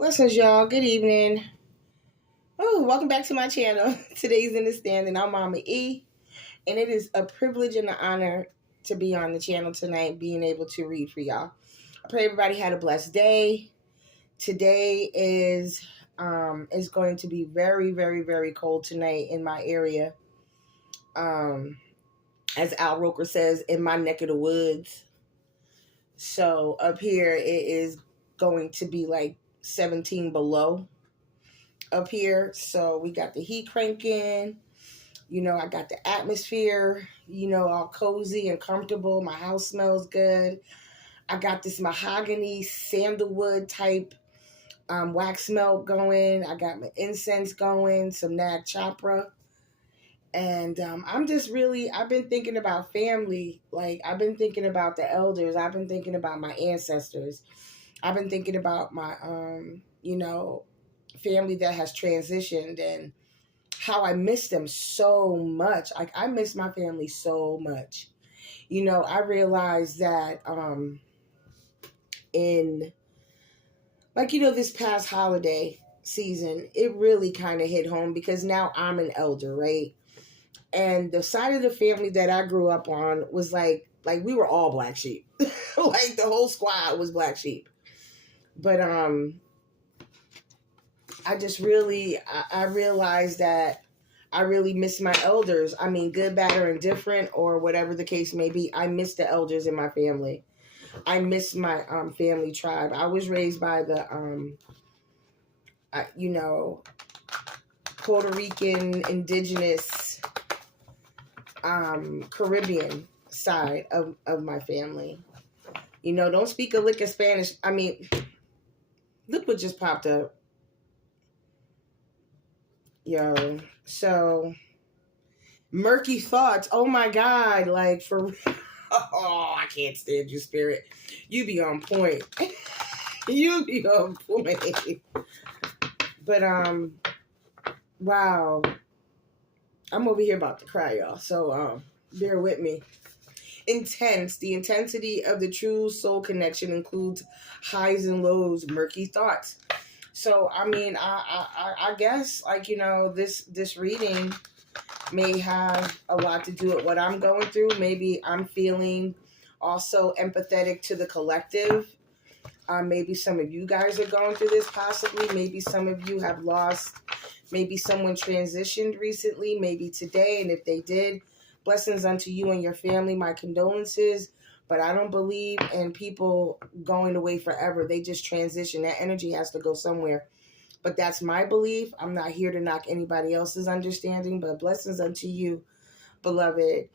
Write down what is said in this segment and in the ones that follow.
Blessings, y'all. Good evening. Oh, welcome back to my channel. Today's InnerStanding. I'm Mama E, and it is a privilege and an honor to be on the channel tonight, being able to read for y'all. I pray everybody had a blessed day. Today is going to be very, very, very cold tonight in my area. As Al Roker says, in my neck of the woods. So up here it is going to be like 17 below up here. So we got the heat cranking. I got the atmosphere, all cozy and comfortable. My house smells good. I got this mahogany sandalwood type wax melt going. I got my incense going, some nag chopra. And I've been thinking about family. Like, I've been thinking about the elders. I've been thinking about my ancestors. I've been thinking about my, family that has transitioned and how I miss them so much. Like, I miss my family so much. I realized that in, this past holiday season, it really kind of hit home because now I'm an elder, right? And the side of the family that I grew up on was like we were all black sheep. Like, the whole squad was black sheep. But I realized that I really miss my elders. I mean, good, bad, or indifferent, or whatever the case may be. I miss the elders in my family. I miss my family tribe. I was raised by the Puerto Rican, indigenous, Caribbean side of my family. Don't speak a lick of Spanish. I mean, look what just popped up. Yo, so murky thoughts. Oh my God, like, for oh, I can't stand you, spirit. You be on point. You be on point. But wow. I'm over here about to cry, y'all. So bear with me. Intense. The intensity of the true soul connection includes highs and lows, murky thoughts. So, I mean, I guess, this reading may have a lot to do with what I'm going through. Maybe I'm feeling also empathetic to the collective. Maybe some of you guys are going through this, possibly. Maybe some of you have lost. Maybe someone transitioned recently, maybe today. And if they did, blessings unto you and your family. My condolences. But I don't believe in people going away forever. They just transition. That energy has to go somewhere. But that's my belief. I'm not here to knock anybody else's understanding, but blessings unto you, beloved.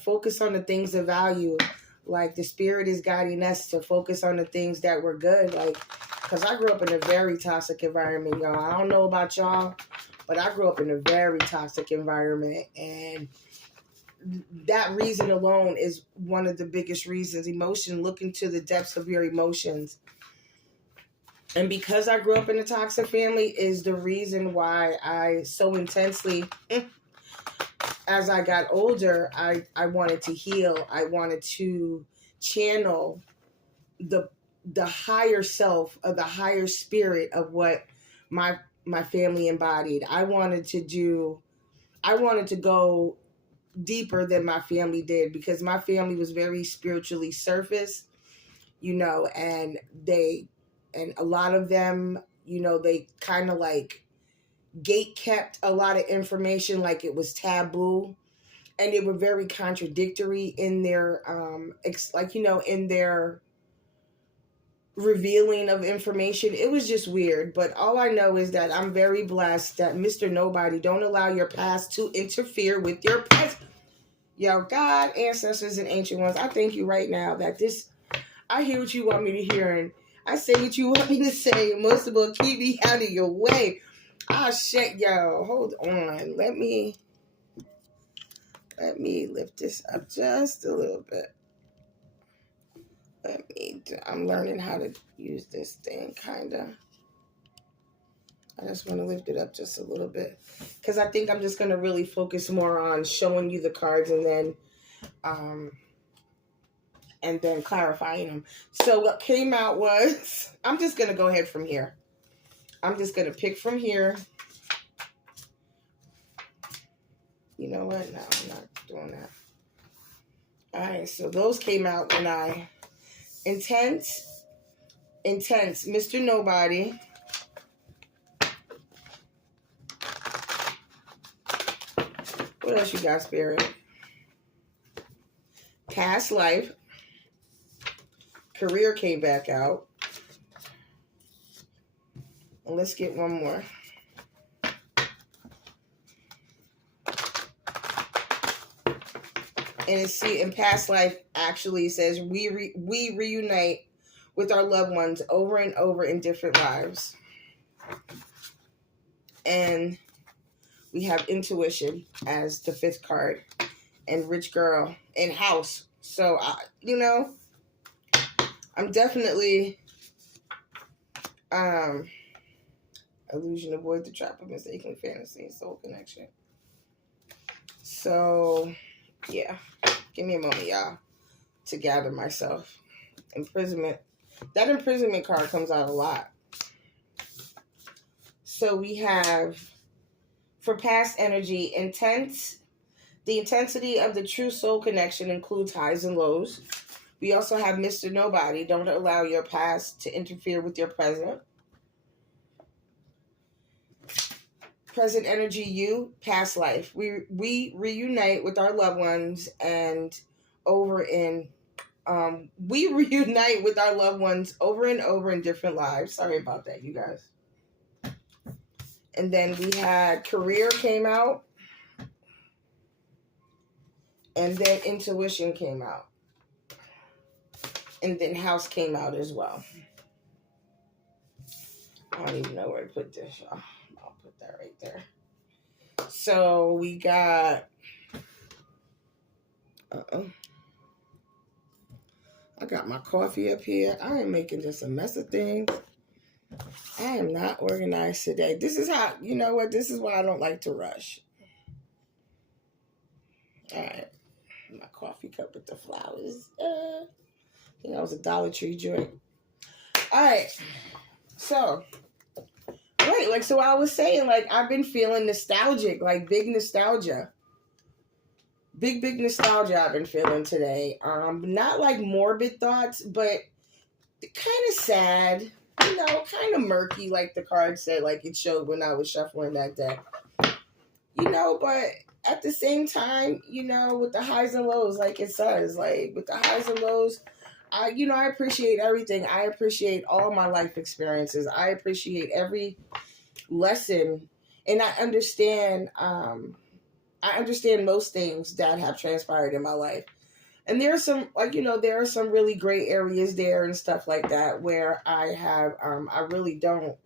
Focus on the things of value. Like, the spirit is guiding us to focus on the things that were good. Like, because I grew up in a very toxic environment, y'all. I don't know about y'all, but I grew up in a very toxic environment. And that reason alone is one of the biggest reasons. Emotion, look into the depths of your emotions. And because I grew up in a toxic family is the reason why I so intensely, as I got older, I wanted to heal. I wanted to channel the higher self, of the higher spirit of what my family embodied. I wanted to go deeper than my family did, because my family was very spiritually surface, and a lot of them, they kind of like gate kept a lot of information like it was taboo, and they were very contradictory in their in their revealing of information. It was just weird. But all I know is that I'm very blessed that Mr. Nobody, don't allow your past to interfere with your present. Yo, God, ancestors, and ancient ones, I thank you right now that I hear what you want me to hear, and I say what you want me to say, and most of all, keep me out of your way. Ah, shit, yo, hold on. Let me lift this up just a little bit. I'm learning how to use this thing, kind of. I just want to lift it up just a little bit, because I think I'm just going to really focus more on showing you the cards, and then and then clarifying them. So what came out was, I'm just going to go ahead from here. I'm just going to pick from here. You know what? No, I'm not doing that. All right, so those came out when I... Intense, Mr. Nobody. What else you got, Spirit? Past Life. Career came back out. And let's get one more. And in Past Life actually says we reunite with our loved ones over and over in different lives. And we have Intuition as the 5th card, and Rich Girl and House. So I'm definitely illusion, avoid the trap of mistaken fantasy, soul connection. So yeah, give me a moment, y'all, to gather myself. Imprisonment. That imprisonment card comes out a lot. So we have, for past energy, intense. The intensity of the true soul connection includes highs and lows. We also have Mr. Nobody. Don't allow your past to interfere with your present. Present energy, you, past life. We reunite with our loved ones and we reunite with our loved ones over and over in different lives. Sorry about that, you guys. And then we had Career came out. And then Intuition came out. And then House came out as well. I don't even know where to put this, y'all. I'll put that right there. So we got... I got my coffee up here. I am making just a mess of things. I am not organized today. This is how... You know what? This is why I don't like to rush. All right. My coffee cup with the flowers. I think that was a Dollar Tree joint. All right. So, right, so I was saying, I've been feeling nostalgic, big nostalgia. Big nostalgia I've been feeling today. Not morbid thoughts, but kind of sad, kind of murky, like the card said, it showed when I was shuffling that deck. But at the same time, with the highs and lows, like it says, with the highs and lows, I appreciate everything. I appreciate all my life experiences. I appreciate every lesson, and I understand most things that have transpired in my life. And there are some, there are some really gray areas there and stuff like that where I really don't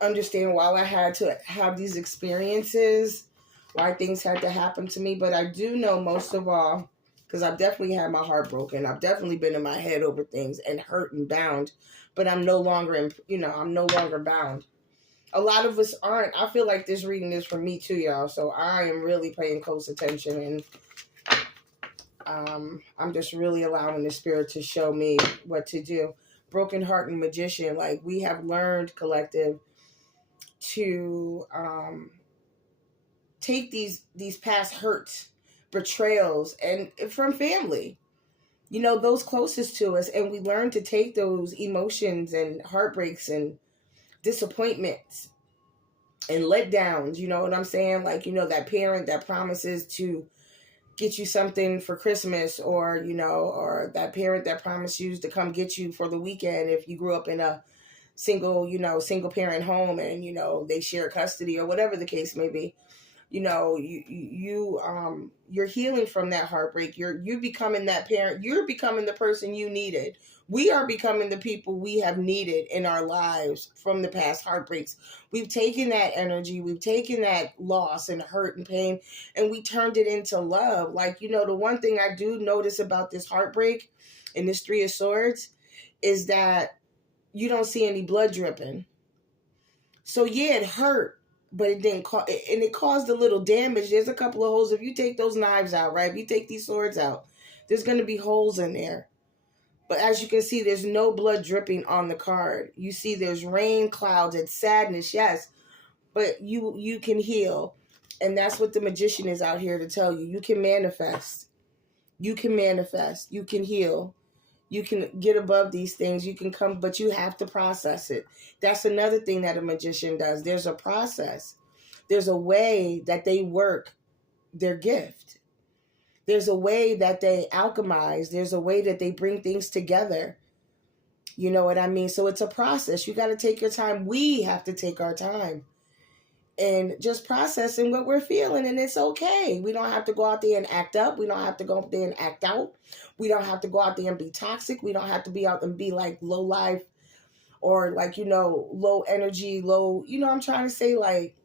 understand why I had to have these experiences, why things had to happen to me. But I do know, most of all, because I've definitely had my heart broken. I've definitely been in my head over things and hurt and bound, but I'm no longer bound. A lot of us aren't. I feel like this reading is for me too, y'all. So I am really paying close attention, and I'm just really allowing the spirit to show me what to do. Broken Heart and Magician, we have learned, collective, to take these past hurts, betrayals, and from family, those closest to us, and we learn to take those emotions and heartbreaks and disappointments and letdowns, you know what I'm saying? That parent that promises to get you something for Christmas, or that parent that promised you to come get you for the weekend if you grew up in a single parent home, and, they share custody or whatever the case may be. You're healing from that heartbreak. You're becoming that parent. You're becoming the person you needed. We are becoming the people we have needed in our lives from the past heartbreaks. We've taken that energy, we've taken that loss and hurt and pain, and we turned it into love. The one thing I do notice about this heartbreak in this 3 of Swords is that you don't see any blood dripping. So yeah, it hurt, but it didn't and it caused a little damage. There's a couple of holes. If you take those knives out, right? If you take these swords out, There's going to be holes in there. But as you can see, there's no blood dripping on the card. You see there's rain clouds and sadness, yes. But you can heal. And that's what the magician is out here to tell you. You can manifest. You can manifest. You can heal. You can get above these things. You can come, but you have to process it. That's another thing that a magician does. There's a process. There's a way that they work their gift. There's a way that they alchemize. There's a way that they bring things together. You know what I mean? So it's a process. You got to take your time. We have to take our time and just processing what we're feeling. And it's okay. We don't have to go out there and act up. We don't have to go out there and act out. We don't have to go out there and be toxic. We don't have to be out and be like low life or like, low energy, low, I'm trying to say like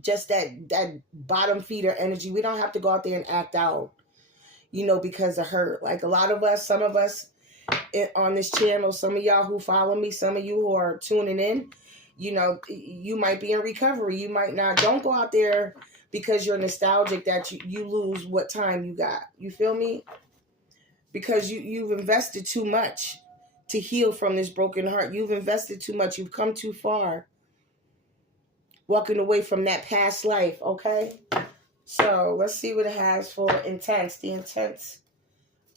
just that bottom feeder energy. We don't have to go out there and act out, because of hurt. Like a lot of us, some of us on this channel, some of y'all who follow me, some of you who are tuning in, you might be in recovery. You might not. Don't go out there because you're nostalgic that you lose what time you got. You feel me? Because you've invested too much to heal from this broken heart. You've invested too much. You've come too far walking away from that past life, okay? So let's see what it has for intents. The intents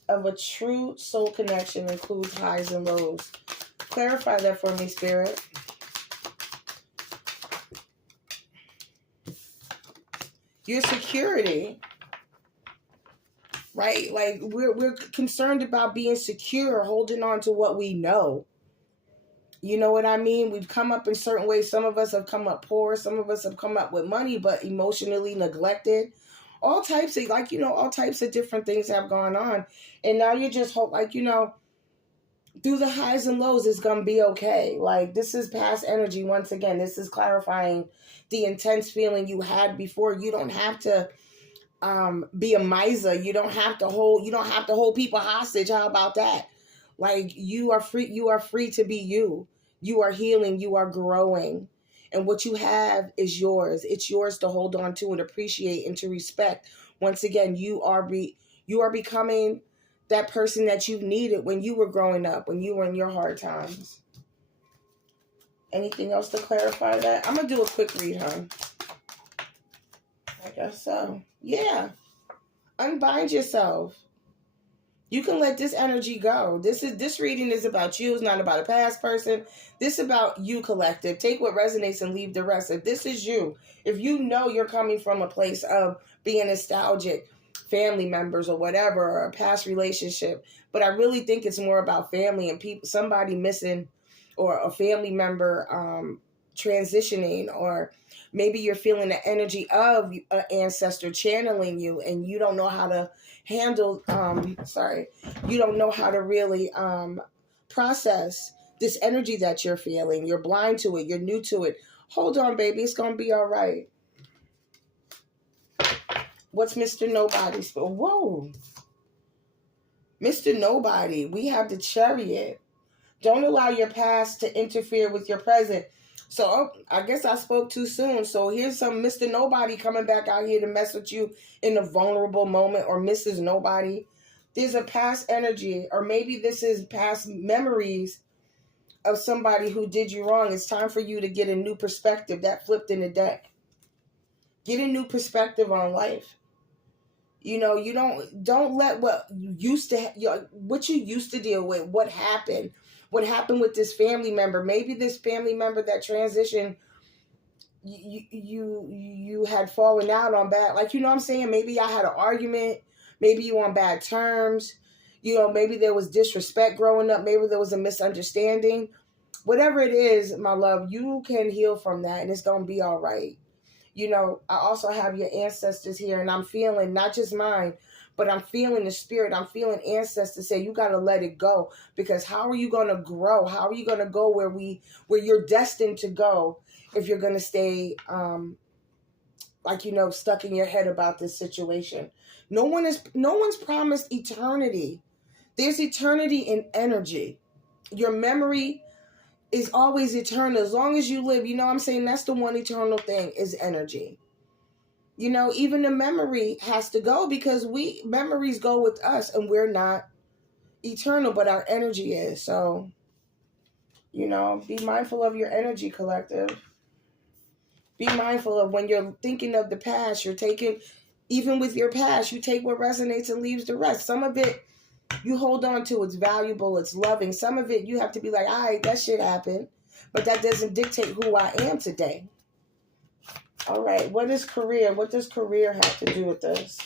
of a true soul connection includes highs and lows. Clarify that for me, Spirit. Your security, right? Like we're concerned about being secure, holding on to what we know. You know what I mean? We've come up in certain ways. Some of us have come up poor. Some of us have come up with money, but emotionally neglected. All types of, all types of different things have gone on. And now you just hope, through the highs and lows, it's going to be okay. Like, this is past energy. Once again, this is clarifying the intense feeling you had before. You don't have to be a miser. You don't have to hold people hostage. How about that? Like, you are free to be you. You are healing, you are growing. And what you have is yours. It's yours to hold on to and appreciate and to respect. Once again, you are becoming that person that you needed when you were growing up, when you were in your hard times. Anything else to clarify that? I'm going to do a quick read, hon. I guess so. Yeah. Unbind yourself. You can let this energy go. This reading is about you. It's not about a past person. This is about you, collective. Take what resonates and leave the rest. If this is you, if you know you're coming from a place of being nostalgic, family members or whatever, or a past relationship, but I really think it's more about family and people, somebody missing, or a family member transitioning, or maybe you're feeling the energy of an ancestor channeling you and you don't know how to handle, you don't know how to really process this energy that you're feeling. You're blind to it. You're new to it. Hold on, baby. It's going to be all right. What's Mr. Nobody? Whoa. Mr. Nobody. We have the Chariot. Don't allow your past to interfere with your present. So I guess I spoke too soon. So here's some Mr. Nobody coming back out here to mess with you in a vulnerable moment, or Mrs. Nobody. There's a past energy, or maybe this is past memories of somebody who did you wrong. It's time for you to get a new perspective. That flipped in the deck. Get a new perspective on life. You don't let what you used to deal with, what happened with this family member. Maybe this family member that transitioned, you had fallen out on bad, what I'm saying? Maybe I had an argument. Maybe you on bad terms. Maybe there was disrespect growing up. Maybe there was a misunderstanding. Whatever it is, my love, you can heal from that, and it's going to be all right. I also have your ancestors here, and I'm feeling not just mine, but I'm feeling the spirit. I'm feeling ancestors say you got to let it go, because how are you going to grow? How are you going to go where you're destined to go if you're going to stay stuck in your head about this situation? No one's promised eternity. There's eternity in energy. Your memory is always eternal as long as you live. You know what I'm saying? That's the one eternal thing, is energy. You know, even the memory has to go because memories go with us and we're not eternal, but our energy is. So, you know, be mindful of your energy, collective. Be mindful of when you're thinking of the past, you're taking, even with your past, you take what resonates and leaves the rest. Some of it you hold on to, it's valuable, it's loving. Some of it you have to be like, all right, that shit happened, but that doesn't dictate who I am today. All right, what is career? What does career have to do with this?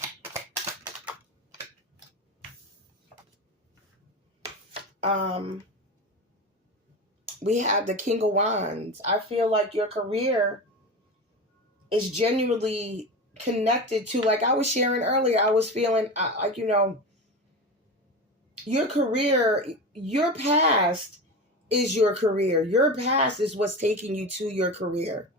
We have the King of Wands. I feel like your career is genuinely connected to, like I was sharing earlier, I was feeling like, you know, your career, your past is your career. Your past is what's taking you to your career.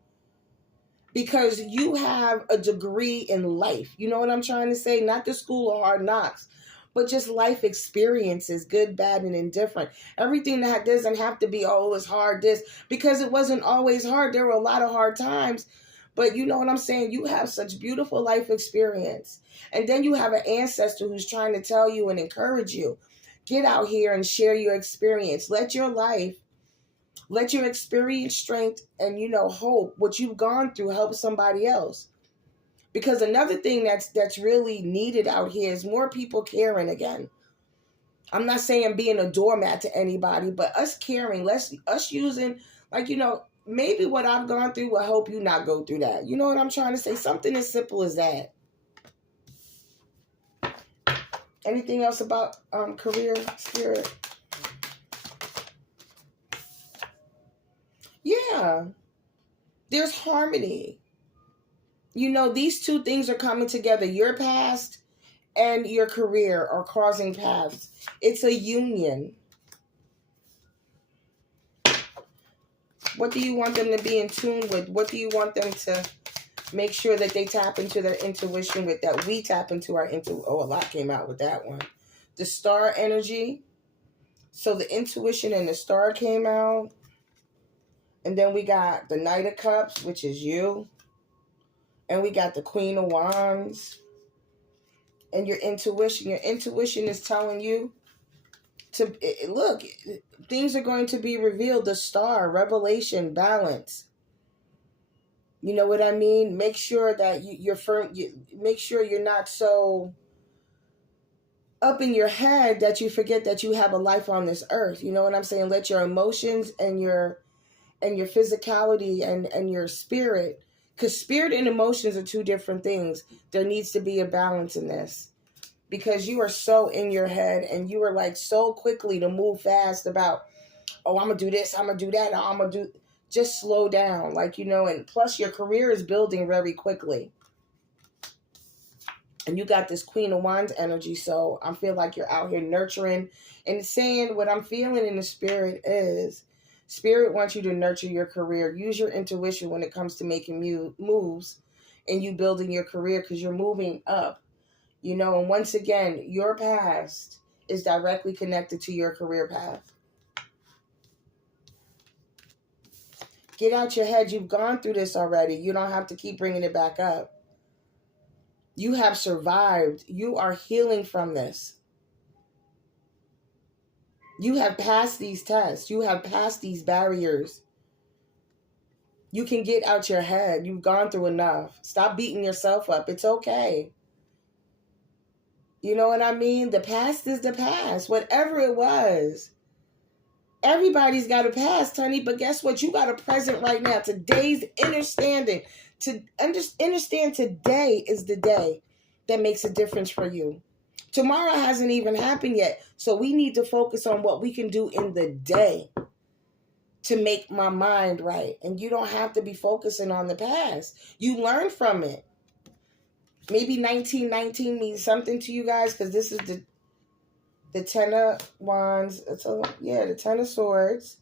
Because you have a degree in life. You know what I'm trying to say? Not the school of hard knocks, but just life experiences, good, bad, and indifferent. Everything that doesn't have to be, oh, it's hard, this, because it wasn't always hard. There were a lot of hard times. But you know what I'm saying? You have such beautiful life experience. And then you have an ancestor who's trying to tell you and encourage you. Get out here and share your experience. Let your experience, strength, and, you know, hope, what you've gone through, help somebody else. Because another thing that's really needed out here is more people caring again. I'm not saying being a doormat to anybody, but us caring, us using, like, you know, maybe what I've gone through will help you not go through that. You know what I'm trying to say? Something as simple as that. Anything else about career, spirit? Yeah. There's harmony. You know, these two things are coming together. Your past and your career are crossing paths. It's a union. What do you want them to be in tune with? What do you want them to make sure that they tap into their intuition with, that we tap into our intuition? Oh, a lot came out with that one. The star energy. So the intuition and the star came out. And then we got the Knight of Cups, which is you. And we got the Queen of Wands. And your intuition. Your intuition is telling you to look, things are going to be revealed. The star, revelation, balance. You know what I mean? Make sure that you're firm. Make sure you're not so up in your head that you forget that you have a life on this earth. You know what I'm saying? Let your emotions and your physicality and your spirit, because spirit and emotions are two different things. There needs to be a balance in this. Because you are so in your head and you are like so quickly to move fast about, oh, I'm going to do this, I'm going to do that, I'm going to do. Just slow down. Like, you know, and plus your career is building very quickly. And you got this Queen of Wands energy. So I feel like you're out here nurturing and saying what I'm feeling in the spirit is, spirit wants you to nurture your career. Use your intuition when it comes to making moves and you building your career, because you're moving up. You know, and once again, your past is directly connected to your career path. Get out your head. You've gone through this already. You don't have to keep bringing it back up. You have survived. You are healing from this. You have passed these tests. You have passed these barriers. You can get out your head. You've gone through enough. Stop beating yourself up. It's okay. You know what I mean? The past is the past. Whatever it was. Everybody's got a past, honey. But guess what? You got a present right now. Today's InnerStanding. To understand today is the day that makes a difference for you. Tomorrow hasn't even happened yet. So we need to focus on what we can do in the day to make my mind right. And you don't have to be focusing on the past. You learn from it. Maybe 1919 means something to you guys, because this is the Ten of Wands. The Ten of Swords,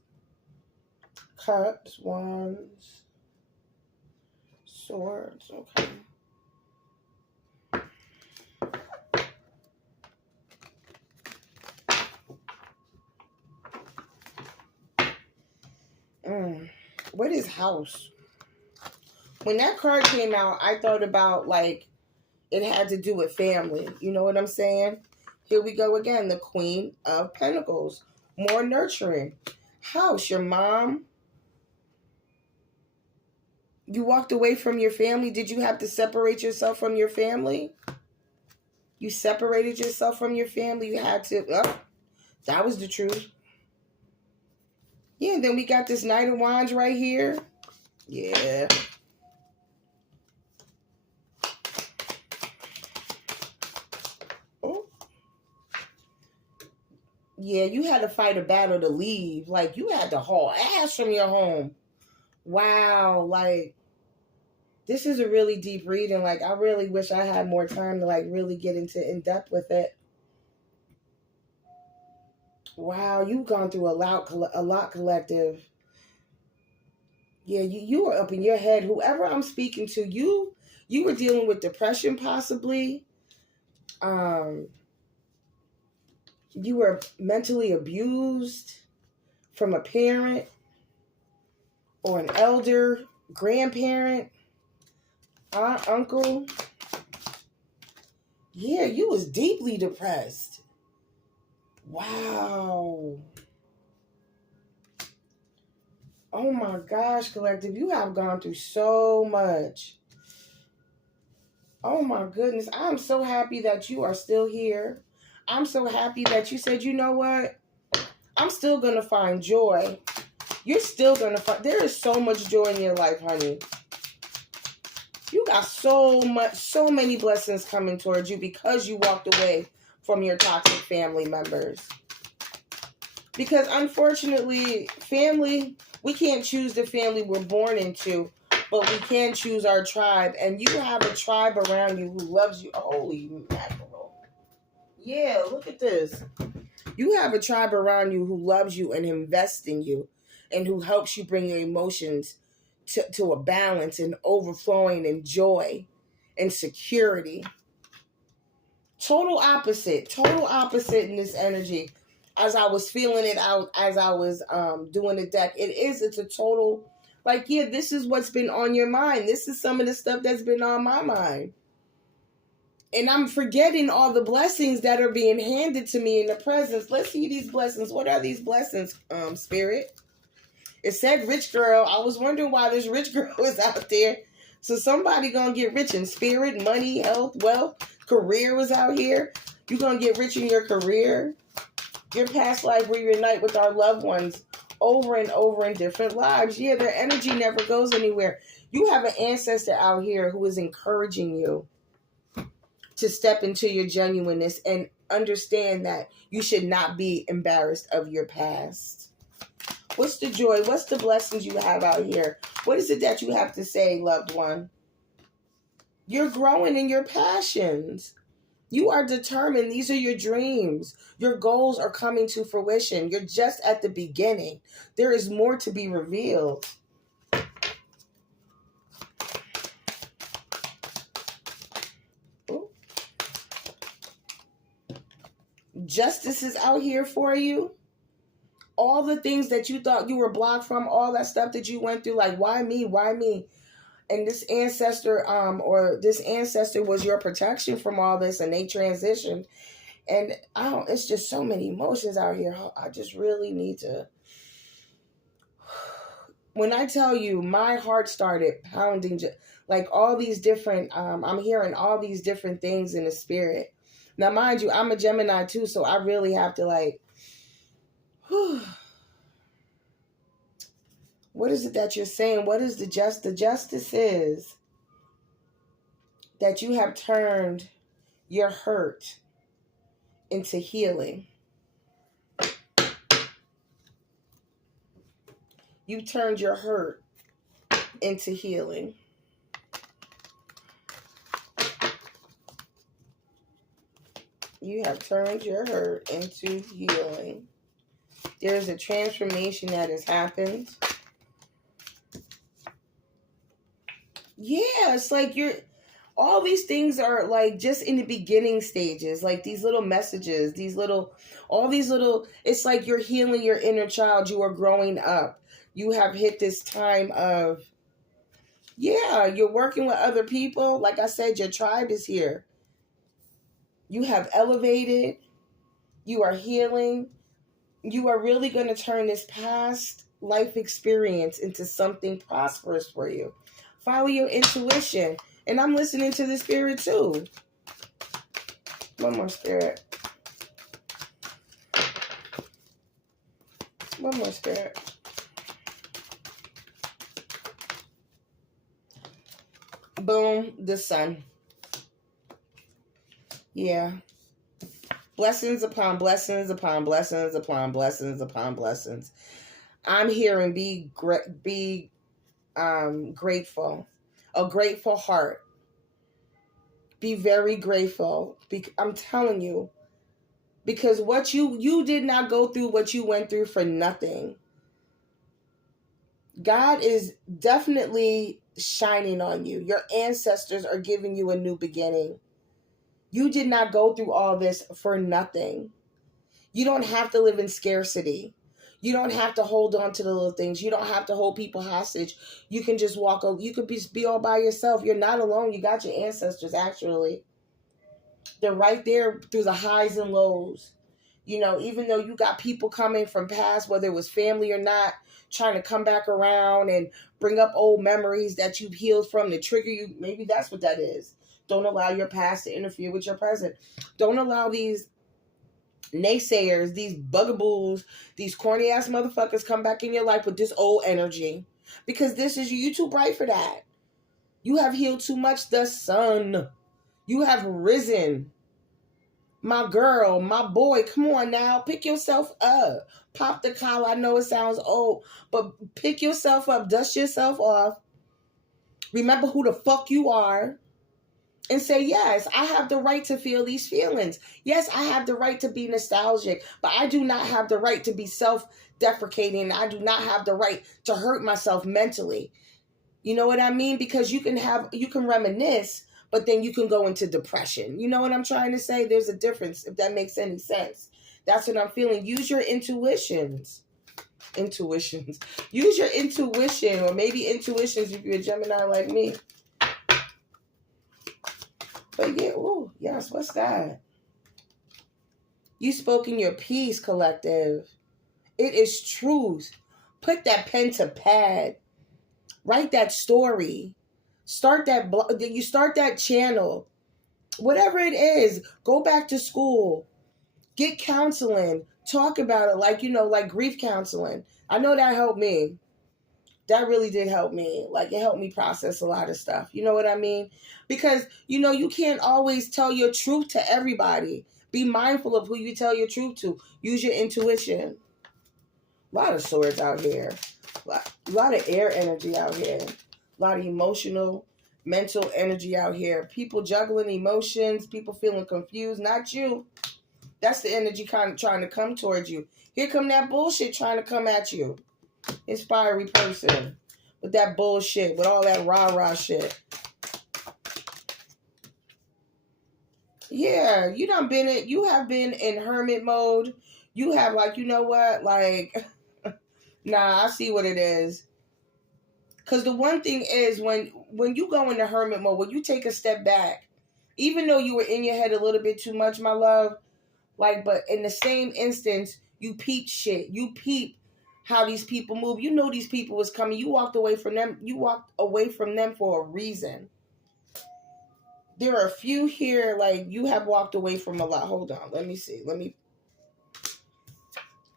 Cups, Wands, Swords. Okay. What is house? When that card came out, I thought about like it had to do with family. You know what I'm saying? Here we go again. The Queen of Pentacles. More nurturing. House, your mom. You walked away from your family. Did you have to separate yourself from your family? You separated yourself from your family. You had to. Oh, that was the truth. Yeah, then we got this Knight of Wands right here. Yeah. Oh. Yeah, you had to fight a battle to leave. Like, you had to haul ass from your home. Wow. Like, this is a really deep reading. Like, I really wish I had more time to, like, really get into in depth with it. Wow, you've gone through a lot, collective. Yeah, you were up in your head. Whoever I'm speaking to, you were dealing with depression possibly. You were mentally abused from a parent or an elder, grandparent, aunt, uncle. Yeah, you was deeply depressed. Wow. Oh my gosh, collective, you have gone through so much. Oh my goodness, I'm so happy that you are still here. I'm so happy that you said, you know what? I'm still going to find joy. You're still going to find, there is so much joy in your life, honey. You got so many blessings coming towards you because you walked away from your toxic family members. Because unfortunately, family, we can't choose the family we're born into, but we can choose our tribe. And you have a tribe around you who loves you. Holy mackerel. Yeah, look at this. You have a tribe around you who loves you and invests in you and who helps you bring your emotions to a balance and overflowing and joy and security. Total opposite in this energy. As I was feeling it out, as I was doing the deck, it's a total, like, yeah, this is what's been on your mind. This is some of the stuff that's been on my mind. And I'm forgetting all the blessings that are being handed to me in the presence. Let's see these blessings. What are these blessings, Spirit? It said rich girl. I was wondering why this rich girl is out there. So somebody gonna get rich in spirit, money, health, wealth, career was out here. You gonna get rich in your career. Your past life we reunite with our loved ones over and over in different lives. Yeah, their energy never goes anywhere. You have an ancestor out here who is encouraging you to step into your genuineness and understand that you should not be embarrassed of your past. What's the joy? What's the blessings you have out here? What is it that you have to say, loved one? You're growing in your passions. You are determined. These are your dreams. Your goals are coming to fruition. You're just at the beginning. There is more to be revealed. Ooh. Justice is out here for you. All the things that you thought you were blocked from, all that stuff that you went through, like, why me? Why me? And this ancestor, was your protection from all this, and they transitioned. And it's just so many emotions out here. I just really need to. When I tell you, my heart started pounding, like all these different, I'm hearing all these different things in the spirit. Now, mind you, I'm a Gemini too, so I really have to like, what is it that you're saying? What is the justice is that you have turned your hurt into healing. You turned your hurt into healing. You have turned your hurt into healing. There is a transformation that has happened. Yeah, it's like all these things are like just in the beginning stages, like these little messages, it's like you're healing your inner child. You are growing up. You have hit this time of, Yeah, you're working with other people. Like I said, your tribe is here. You have elevated. You are healing. You are really going to turn this past life experience into something prosperous for you. Follow your intuition. And I'm listening to the spirit too. One more spirit. One more spirit. Boom, the sun. Yeah. Blessings upon blessings upon blessings upon blessings upon blessings. I'm hearing be grateful. A grateful heart. Be very grateful. I'm telling you. Because what you did not go through what you went through for nothing. God is definitely shining on you. Your ancestors are giving you a new beginning. You did not go through all this for nothing. You don't have to live in scarcity. You don't have to hold on to the little things. You don't have to hold people hostage. You can just walk. You could be all by yourself. You're not alone. You got your ancestors, actually. They're right there through the highs and lows. You know, even though you got people coming from past, whether it was family or not, trying to come back around and bring up old memories that you've healed from to trigger you. Maybe that's what that is. Don't allow your past to interfere with your present. Don't allow these naysayers, these bugaboos, these corny ass motherfuckers come back in your life with this old energy. Because this is you. You too bright for that. You have healed too much. The sun. You have risen. My girl, my boy, come on now. Pick yourself up. Pop the collar. I know it sounds old, but pick yourself up. Dust yourself off. Remember who the fuck you are. And say, yes, I have the right to feel these feelings. Yes, I have the right to be nostalgic, but I do not have the right to be self-deprecating. I do not have the right to hurt myself mentally. You know what I mean? Because you can reminisce, but then you can go into depression. You know what I'm trying to say? There's a difference, if that makes any sense. That's what I'm feeling. Use your intuitions. Use your intuition, or maybe intuitions if you're a Gemini like me. But yeah, ooh, yes, what's that? You spoken your piece, collective. It is truth. Put that pen to pad. Write that story. Start that channel. Whatever it is, go back to school. Get counseling. Talk about it like grief counseling. I know that helped me. That really did help me. Like, it helped me process a lot of stuff. You know what I mean? Because, you can't always tell your truth to everybody. Be mindful of who you tell your truth to. Use your intuition. A lot of swords out here. A lot of air energy out here. A lot of emotional, mental energy out here. People juggling emotions. People feeling confused. Not you. That's the energy kind of trying to come towards you. Here come that bullshit trying to come at you. Inspiring person with that bullshit, with all that rah-rah shit. Yeah, you have been in hermit mode. You have nah, I see what it is. Because the one thing is, when you go into hermit mode, when you take a step back, even though you were in your head a little bit too much, my love, but in the same instance, you peep shit. You peep how these people move. You know these people was coming. You walked away from them. You walked away from them for a reason. There are a few here, you have walked away from a lot. Hold on. Let me see.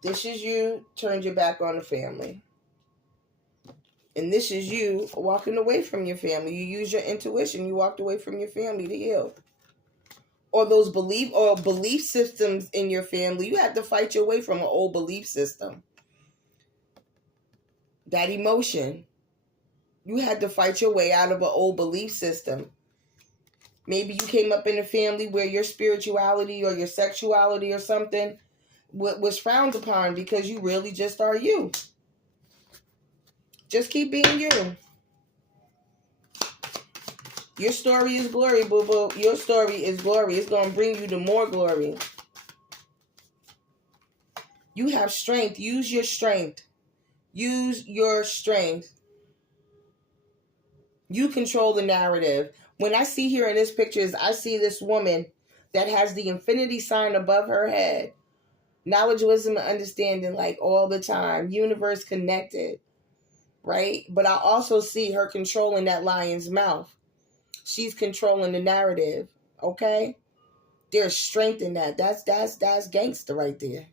This is you turned your back on the family. And this is you walking away from your family. You use your intuition. You walked away from your family to heal. Or those belief systems in your family. You had to fight your way from an old belief system. That emotion. You had to fight your way out of an old belief system. Maybe you came up in a family where your spirituality or your sexuality or something was frowned upon because you really just are you. Just keep being you. Your story is glory, boo-boo. Your story is glory. It's going to bring you to more glory. You have strength. Use your strength. Use your strength. You control the narrative. When I see here in this pictures, I see this woman that has the infinity sign above her head. Knowledge, wisdom, and understanding, like all the time. Universe connected, right? But I also see her controlling that lion's mouth. She's controlling the narrative, okay? There's strength in that. That's gangster right there.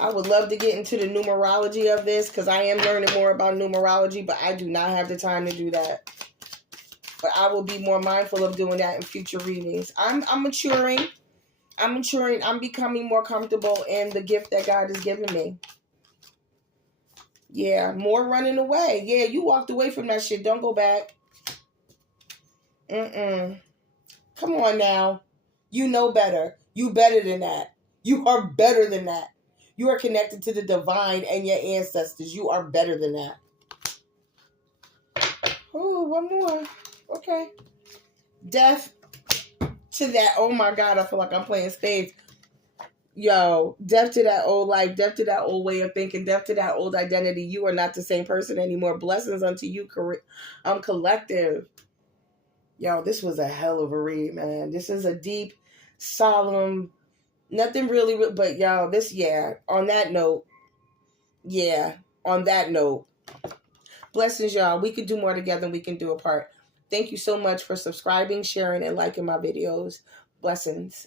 I would love to get into the numerology of this because I am learning more about numerology, but I do not have the time to do that. But I will be more mindful of doing that in future readings. I'm maturing. I'm maturing. I'm becoming more comfortable in the gift that God has given me. Yeah, more running away. Yeah, you walked away from that shit. Don't go back. Come on now. You know better. You better than that. You are better than that. You are connected to the divine and your ancestors. You are better than that. Oh, one more. Okay. Death to that. Oh my God, I feel like I'm playing spades. Yo, death to that old life, death to that old way of thinking, death to that old identity. You are not the same person anymore. Blessings unto you, collective. Yo, this was a hell of a read, man. This is a deep, solemn, nothing really, but yo, this, yeah, on that note, blessings, y'all. We could do more together and we can do apart. Thank you so much for subscribing, sharing, and liking my videos. Blessings.